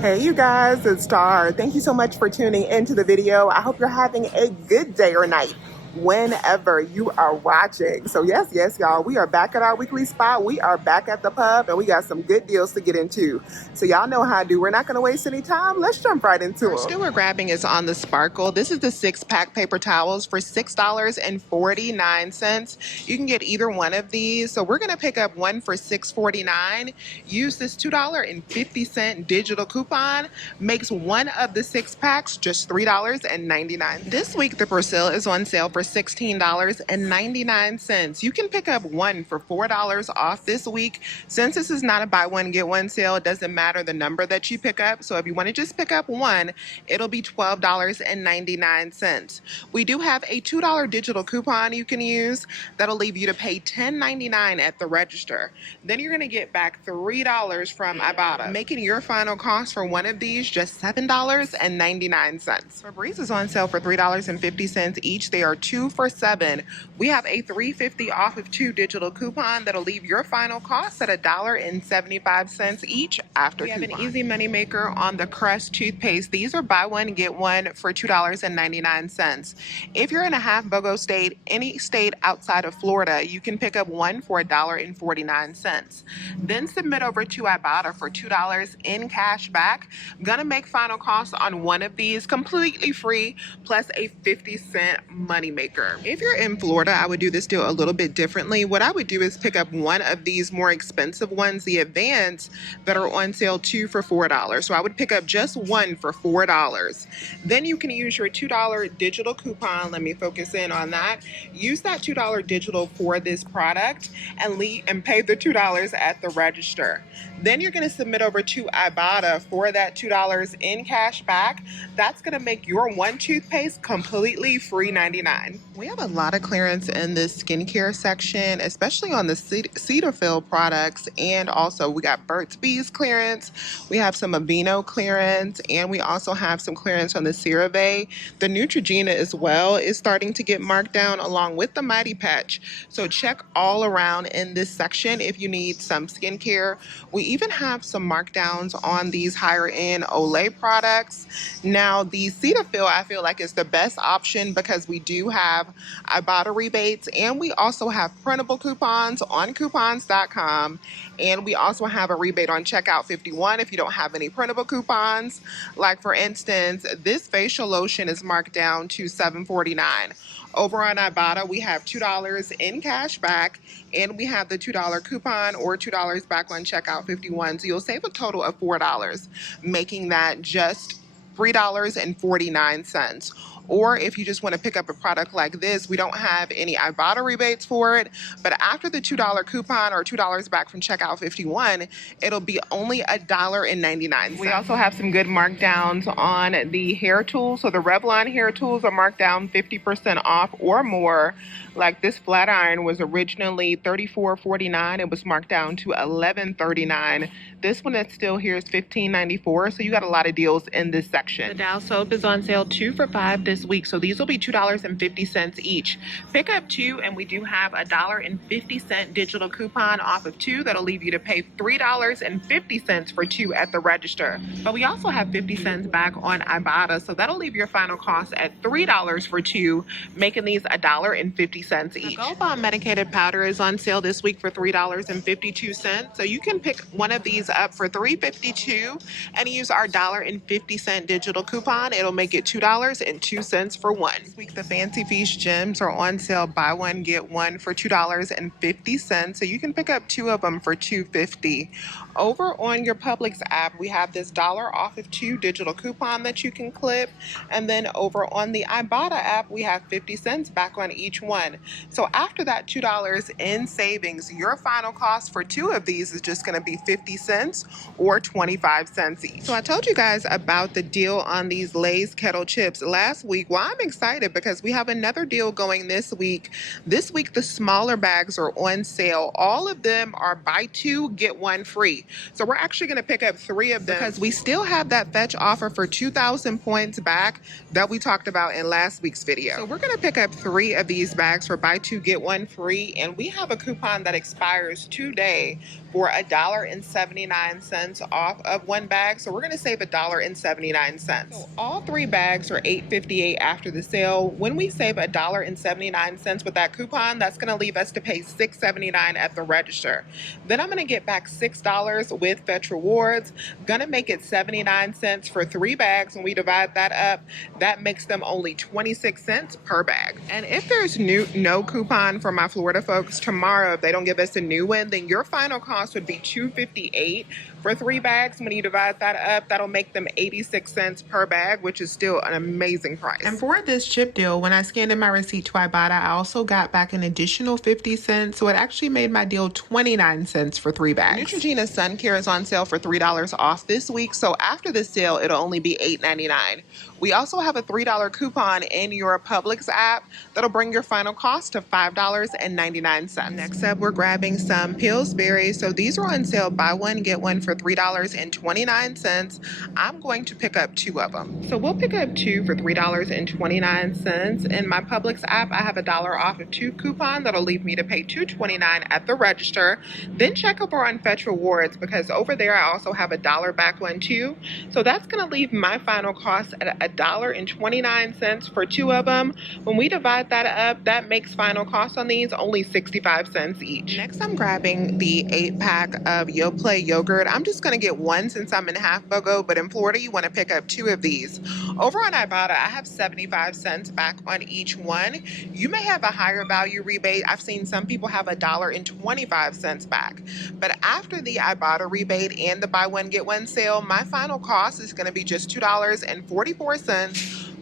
Hey you guys, it's Star. Thank you so much for tuning into the video. I hope you're having a good day or night whenever you are watching. So yes, y'all, we are back at our weekly spot. We are back at the pub and we got some good deals to get into. So y'all know how I do. We're not going to waste any time. Let's jump right into it. First deal we're grabbing is on the Sparkle. This is the 6-pack paper towels for $6.49. You can get either one of these. So we're going to pick up one for $6.49. Use this $2.50 digital coupon. Makes one of the 6 packs just $3.99. This week the Persil is on sale for $16.99. You can pick up one for $4 off this week. Since this is not a buy one get one sale, it doesn't matter the number that you pick up. So if you want to just pick up one, it'll be $12.99. We do have a $2 digital coupon you can use that'll leave you to pay $10.99 at the register. Then you're going to get back $3 from Ibotta, making your final cost for one of these just $7.99. Febreze is on sale for $3.50 each. They are 2 for $7. We have a $3.50 off of 2 digital coupon that'll leave your final cost at $1.75 each after coupon. We have an easy money maker on the Crest toothpaste. These are buy one get one for $2.99. If you're in a half BOGO state, any state outside of Florida, you can pick up one for $1.49. Then submit over to Ibotta for $2 in cash back. Gonna make final cost on one of these completely free, plus a 50-cent money maker. If you're in Florida, I would do this deal a little bit differently. What I would do is pick up one of these more expensive ones, the Advance, that are on sale 2 for $4. So I would pick up just one for $4. Then you can use your $2 digital coupon. Let me focus in on that. Use that $2 digital for this product and pay the $2 at the register. Then you're going to submit over to Ibotta for that $2 in cash back. That's going to make your one toothpaste completely free 99. We have a lot of clearance in this skincare section, especially on the Cetaphil products, and also we got Burt's Bees clearance. We have some Aveeno clearance, and we also have some clearance on the CeraVe. The Neutrogena as well is starting to get marked down along with the Mighty Patch. So check all around in this section if you need some skincare. We even have some markdowns on these higher end Olay products. Now the Cetaphil I feel like is the best option because we do have Ibotta rebates, and we also have printable coupons on coupons.com, and we also have a rebate on checkout 51 if you don't have any printable coupons. Like for instance, this facial lotion is marked down to $7.49. Over on Ibotta, we have $2 in cash back, and we have the $2 coupon or $2 back on checkout 51. So you'll save a total of $4, making that just $3.49. Or if you just want to pick up a product like this, we don't have any Ibotta rebates for it, but after the $2 coupon or $2 back from checkout 51, it'll be only $1.99. We also have some good markdowns on the hair tools. So the Revlon hair tools are marked down 50% off or more. Like this flat iron was originally $34.49. It was marked down to $11.39. This one that's still here is $15.94. So you got a lot of deals in this section. The Dow soap is on sale 2 for $5 this week. So these will be $2.50 each. Pick up 2, and we do have a $1.50 digital coupon off of 2 that'll leave you to pay $3.50 for 2 at the register. But we also have 50 cents back on Ibotta, so that'll leave your final cost at $3 for 2, making these $1.50 each. The Go Bomb medicated powder is on sale this week for $3.52. So you can pick one of these up for $3.52 and use our $1.50 digital coupon. It'll make it $2.02 for one. This week the Fancy Feast gems are on sale, buy one get one for $2.50. So you can pick up 2 of them for $2.50. Over on your Publix app, we have this $1 off of 2 digital coupon that you can clip. And then over on the Ibotta app, we have 50 cents back on each one. So after that $2 in savings, your final cost for 2 of these is just going to be 50 cents or 25 cents each. So I told you guys about the deal on these Lay's kettle chips last week. Well, I'm excited because we have another deal going this week. This week, the smaller bags are on sale. All of them are buy 2, get 1 free. So we're actually going to pick up 3 of them because we still have that fetch offer for 2,000 points back that we talked about in last week's video. So we're going to pick up 3 of these bags for buy 2, get 1 free. And we have a coupon that expires today for $1.79 off of one bag. So we're going to save $1.79. So all 3 bags are $8.58 after the sale. When we save $1.79 with that coupon, that's going to leave us to pay $6.79 at the register. Then I'm going to get back $6 with Fetch Rewards. Going to make it 79 cents for 3 bags. When we divide that up, that makes them only 26 cents per bag. And if there's no coupon for my Florida folks tomorrow, if they don't give us a new one, then your final cost would be $2.58 for 3 bags. When you divide that up, that'll make them 86 cents per bag, which is still an amazing price. And for this chip deal, when I scanned in my receipt to Ibotta, I also got back an additional 50 cents. So it actually made my deal 29 cents for 3 bags. Neutrogena Sun Care is on sale for $3 off this week. So after the sale, it'll only be $8.99. We also have a $3 coupon in your Publix app that'll bring your final cost to $5.99. Next up, we're grabbing some Pillsbury. So these are on sale, buy one, get one for $3.29. I'm going to pick up 2 of them. So we'll pick up 2 for $3.29. In my Publix app, I have a $1 off of 2 coupon that'll leave me to pay $2.29 at the register. Then check over on Fetch Rewards, because over there I also have a $1 back one too. So that's going to leave my final cost at $1.29 for 2 of them. When we divide that up, that makes final cost on these only 65 cents each. Next, I'm grabbing the 8-pack of Yoplait yogurt. I'm just going to get 1 since I'm in half BOGO, but in Florida you want to pick up 2 of these. Over on Ibotta, I have 75 cents back on each one. You may have a higher value rebate. I've seen some people have $1.25 back. But after the Ibotta rebate and the buy one get one sale, my final cost is going to be just $2.44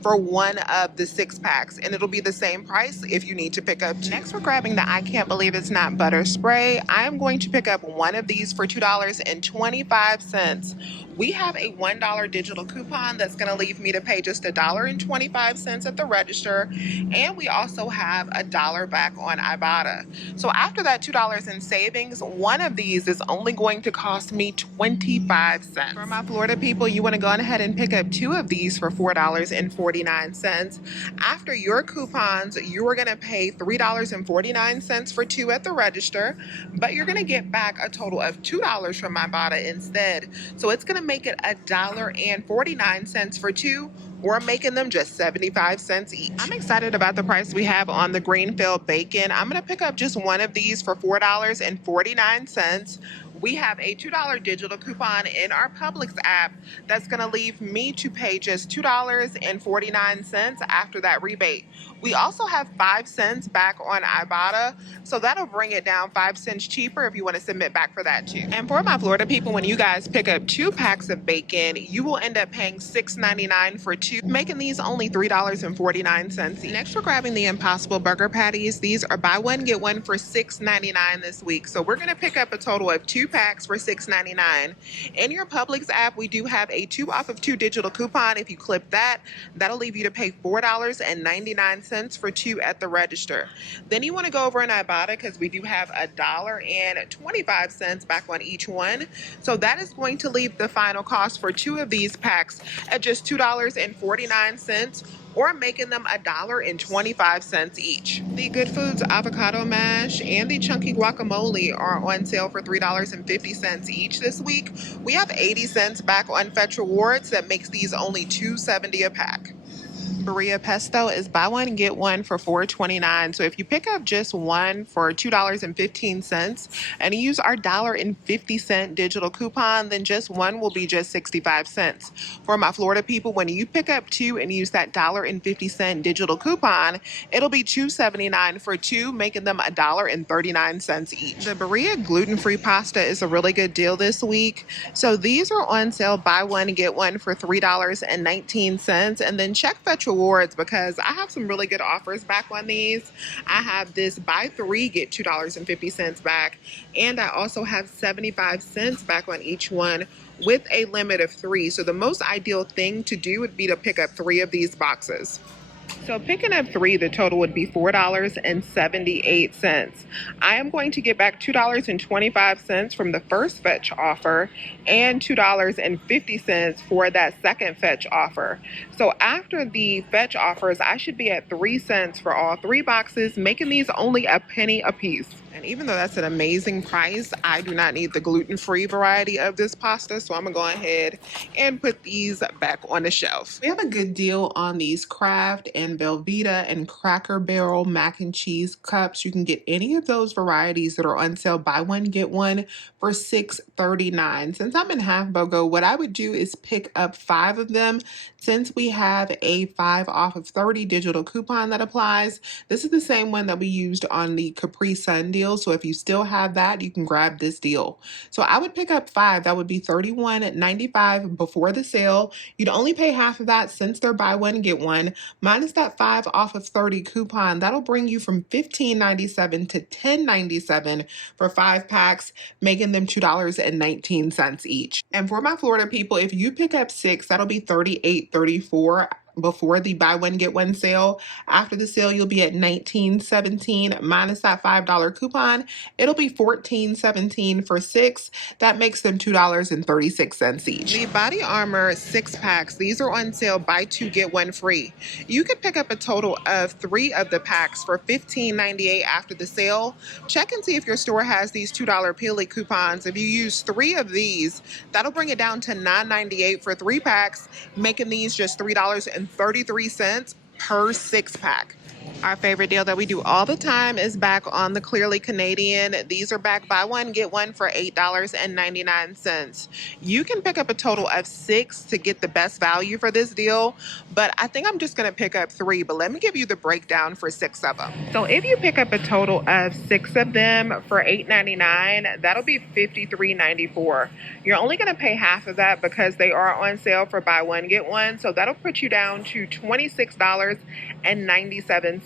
for 1 of the 6 packs, and it'll be the same price if you need to pick up 2. Next, we're grabbing the I Can't Believe It's Not Butter spray. I am going to pick up 1 of these for $2.25. We have a $1 digital coupon that's going to leave me to pay just $1.25 at the register, and we also have $1 back on Ibotta. So after that $2 in savings, 1 of these is only going to cost me 25 cents. For my Florida people, you want to go ahead and pick up 2 of these for $4.49. After your coupons, you are going to pay $3.49 for 2 at the register, but you're going to get back a total of $2 from Ibotta instead. So it's going to make it $1.49 for 2, or making them just 75 cents each. I'm excited about the price we have on the Greenfield bacon. I'm going to pick up just 1 of these for $4.49. We have a $2 digital coupon in our Publix app that's going to leave me to pay just $2.49 after that rebate. We also have 5 cents back on Ibotta, so that'll bring it down 5 cents cheaper if you want to submit back for that too. And for my Florida people, when you guys pick up 2 packs of bacon, you will end up paying $6.99 for 2, making these only $3.49 each. Next, we're grabbing the Impossible Burger Patties. These are buy one, get one for $6.99 this week. So we're going to pick up a total of 2 packs for $6.99. In your Publix app, we do have a 2 off of 2 digital coupon. If you clip that, that'll leave you to pay $4.99 for 2 at the register. Then you want to go over in Ibotta, because we do have $1.25 back on each one. So that is going to leave the final cost for 2 of these packs at just $2.49, or making them $1.25 each. The Good Foods avocado mash and the chunky guacamole are on sale for $3.50 each this week. We have 80 cents back on Fetch Rewards. That makes these only $2.70 a pack. Berea pesto is buy one, get one for $4.29. So if you pick up just 1 for $2.15 and you use our $1.50 digital coupon, then just 1 will be just 65 cents. For my Florida people, when you pick up 2 and use that $1.50 digital coupon, it'll be $2.79 for 2, making them $1.39 each. The Berea gluten-free pasta is a really good deal this week. So these are on sale, buy one, get one for $3.19. And then check Fetch Rewards, because I have some really good offers back on these. I have this buy 3, get $2.50 back, and I also have 75 cents back on each one with a limit of 3. So the most ideal thing to do would be to pick up 3 of these boxes. So picking up 3, the total would be $4.78. I am going to get back $2.25 from the first Fetch offer and $2.50 for that second Fetch offer. So after the Fetch offers, I should be at 3 cents for all 3 boxes, making these only a penny a piece. And even though that's an amazing price, I do not need the gluten-free variety of this pasta, so I'm gonna go ahead and put these back on the shelf. We have a good deal on these Kraft and Velveeta and Cracker Barrel mac and cheese cups. You can get any of those varieties that are on sale, buy one, get one for $6.39. Since I'm in half BOGO, what I would do is pick up 5 of them. Since we have a 5 off of 30 digital coupon that applies, this is the same one that we used on the Capri Sun deal. So if you still have that, you can grab this deal. So I would pick up 5. That would be $31.95 before the sale. You'd only pay half of that since they're buy one, get one. Minus that 5 off of 30 coupon, that'll bring you from $15.97 to $10.97 for 5 packs, making them $2.19 each. And for my Florida people, if you pick up 6, that'll be $38.34 before the buy one get one sale. After the sale, you'll be at $19.17 minus that $5 coupon. It'll be $14.17 for 6. That makes them $2.36 each. The Body Armor 6 packs, these are on sale, buy 2 get 1 free. You could pick up a total of 3 of the packs for $15.98 after the sale. Check and see if your store has these $2 Peely coupons. If you use 3 of these, that'll bring it down to $9.98 for 3 packs, making these just $3.33 per 6 pack. Our favorite deal that we do all the time is back on the Clearly Canadian. These are back buy one, get one for $8.99. You can pick up a total of 6 to get the best value for this deal, but I think I'm just going to pick up 3, but let me give you the breakdown for 6 of them. So if you pick up a total of 6 of them for $8.99, that'll be $53.94. You're only going to pay half of that because they are on sale for buy one, get one, so that'll put you down to $26.97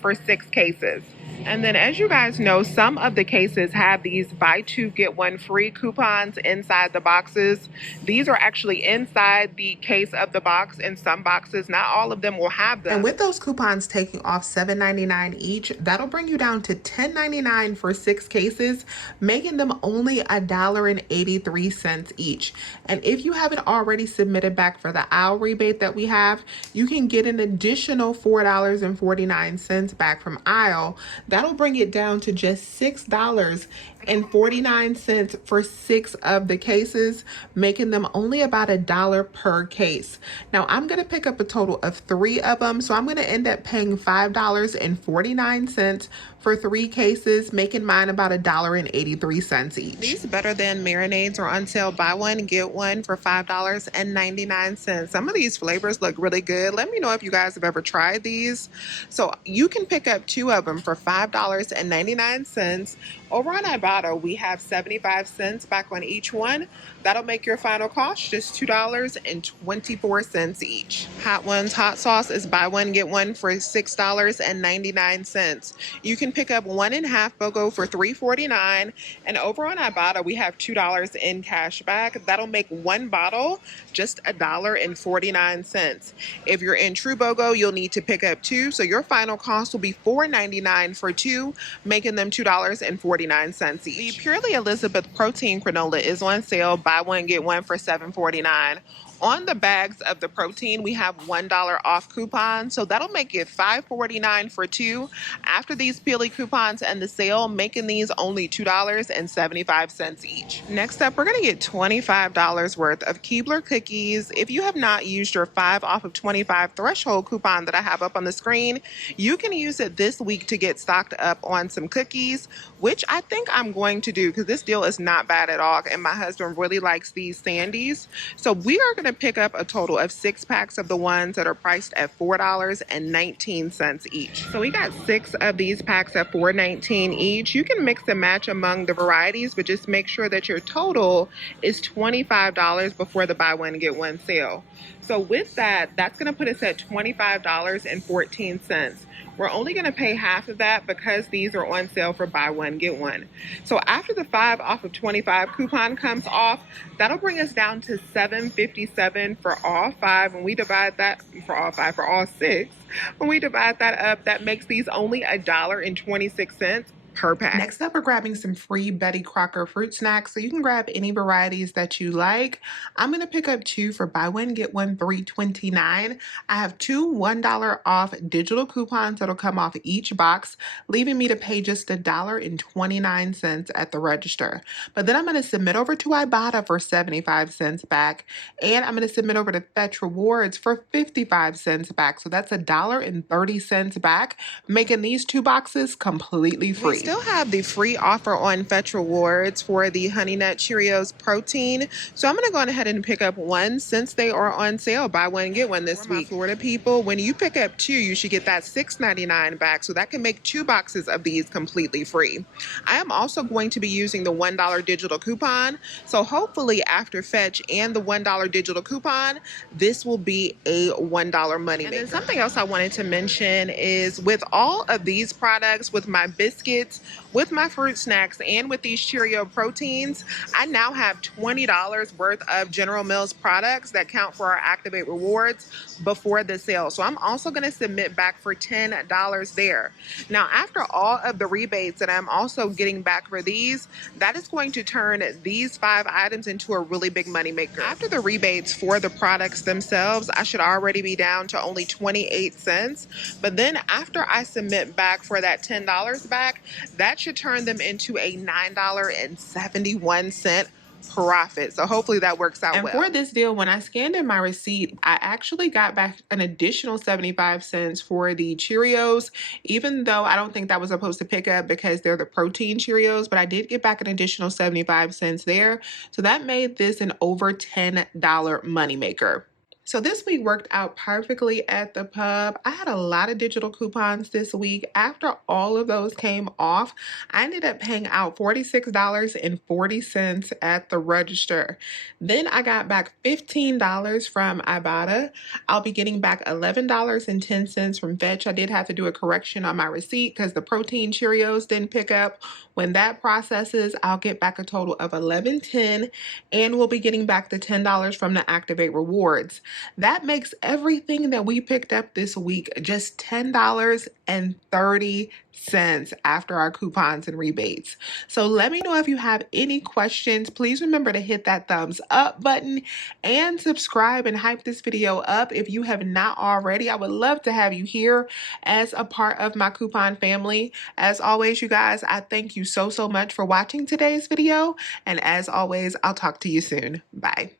for 6 cases. And then, as you guys know, some of the cases have these buy 2 get 1 free coupons inside the boxes. These are actually inside the case of the box. In some boxes, not all of them will have them. And with those coupons taking off $7.99 each, that'll bring you down to $10.99 for 6 cases, making them only $1.83 each. And if you haven't already submitted back for the aisle rebate that we have, you can get an additional $4.49 back from aisle. That'll bring it down to just $6.49 for 6 of the cases, making them only about $1 per case. Now, I'm going to pick up a total of 3 of them, so I'm going to end up paying $5.49 for 3 cases, making mine about $1.83 each. These Better Than marinades are on sale, buy one, get one for $5.99. Some of these flavors look really good. Let me know if you guys have ever tried these. So you can pick up 2 of them for $5.99. Over on Ibotta, we have 75 cents back on each one. That'll make your final cost just $2.24 each. Hot Ones hot sauce is buy one, get one for $6.99. You can pick up 1.5 BOGO for $3.49. And over on Ibotta, we have $2 in cash back. That'll make 1 bottle just $1.49. If you're in True BOGO, you'll need to pick up 2. So your final cost will be $4.99 for 2, making them $2.49 each. The Purely Elizabeth protein granola is on sale, buy one, get one for $7.49. On the bags of the protein, we have $1 off coupons, so that'll make it $5.49 for 2 after these Peely coupons and the sale, making these only $2.75 each. Next up, we're going to get $25 worth of Keebler cookies. If you have not used your 5 off of 25 threshold coupon that I have up on the screen, you can use it this week to get stocked up on some cookies, which I think I'm going to do because this deal is not bad at all, and my husband really likes these Sandies. So we are going to pick up a total of 6 packs of the ones that are priced at $4.19 each. So we got 6 of these packs at $4.19 each. You can mix and match among the varieties, but just make sure that your total is $25 before the buy one get one sale. So with that, that's going to put us at $25.14. We're only going to pay half of that because these are on sale for buy one, get one. So after the 5 off of 25 coupon comes off, that'll bring us down to $7.57 for all 5. When we divide that for all 5, for all 6, when we divide that up, that makes these only $1.26 per pack. Next up, we're grabbing some free Betty Crocker fruit snacks. So you can grab any varieties that you like. I'm going to pick up 2 for buy one, get one, $3.29. I have 2 $1 off digital coupons that'll come off each box, leaving me to pay just $1.29 at the register. But then I'm going to submit over to Ibotta for 75 cents back, and I'm going to submit over to Fetch Rewards for 55 cents back. So that's $1.30 back, making these 2 boxes completely free. We still have the free offer on Fetch Rewards for the Honey Nut Cheerios protein. So I'm going to go ahead and pick up 1 since they are on sale. Buy one, get one this week. Florida people, when you pick up 2, you should get that $6.99 back. So that can make 2 boxes of these completely free. I am also going to be using the $1 digital coupon. So hopefully after Fetch and the $1 digital coupon, this will be a $1 money maker. And then something else I wanted to mention is with all of these products, with my biscuits, with my fruit snacks, and with these Cheerio proteins, I now have $20 worth of General Mills products that count for our Activate Rewards before the sale. So I'm also going to submit back for $10 there. Now, after all of the rebates that I'm also getting back for these, that is going to turn these 5 items into a really big money maker. After the rebates for the products themselves, I should already be down to only 28 cents. But then after I submit back for that $10 back, that should turn them into a $9.71 profit. So hopefully that works out well. And for this deal, when I scanned in my receipt, I actually got back an additional 75 cents for the Cheerios, even though I don't think that was supposed to pick up because they're the protein Cheerios, but I did get back an additional 75 cents there. So that made this an over $10 moneymaker. So this week worked out perfectly at the pub. I had a lot of digital coupons this week. After all of those came off, I ended up paying out $46.40 at the register. Then I got back $15 from Ibotta. I'll be getting back $11.10 from Fetch. I did have to do a correction on my receipt because the protein Cheerios didn't pick up. When that processes, I'll get back a total of $11.10, and we'll be getting back the $10 from the Activate Rewards. That makes everything that we picked up this week just $10.30 after our coupons and rebates. So let me know if you have any questions. Please remember to hit that thumbs up button and subscribe and hype this video up if you have not already. I would love to have you here as a part of my coupon family. As always, you guys, I thank you so much for watching today's video. And as always, I'll talk to you soon. Bye.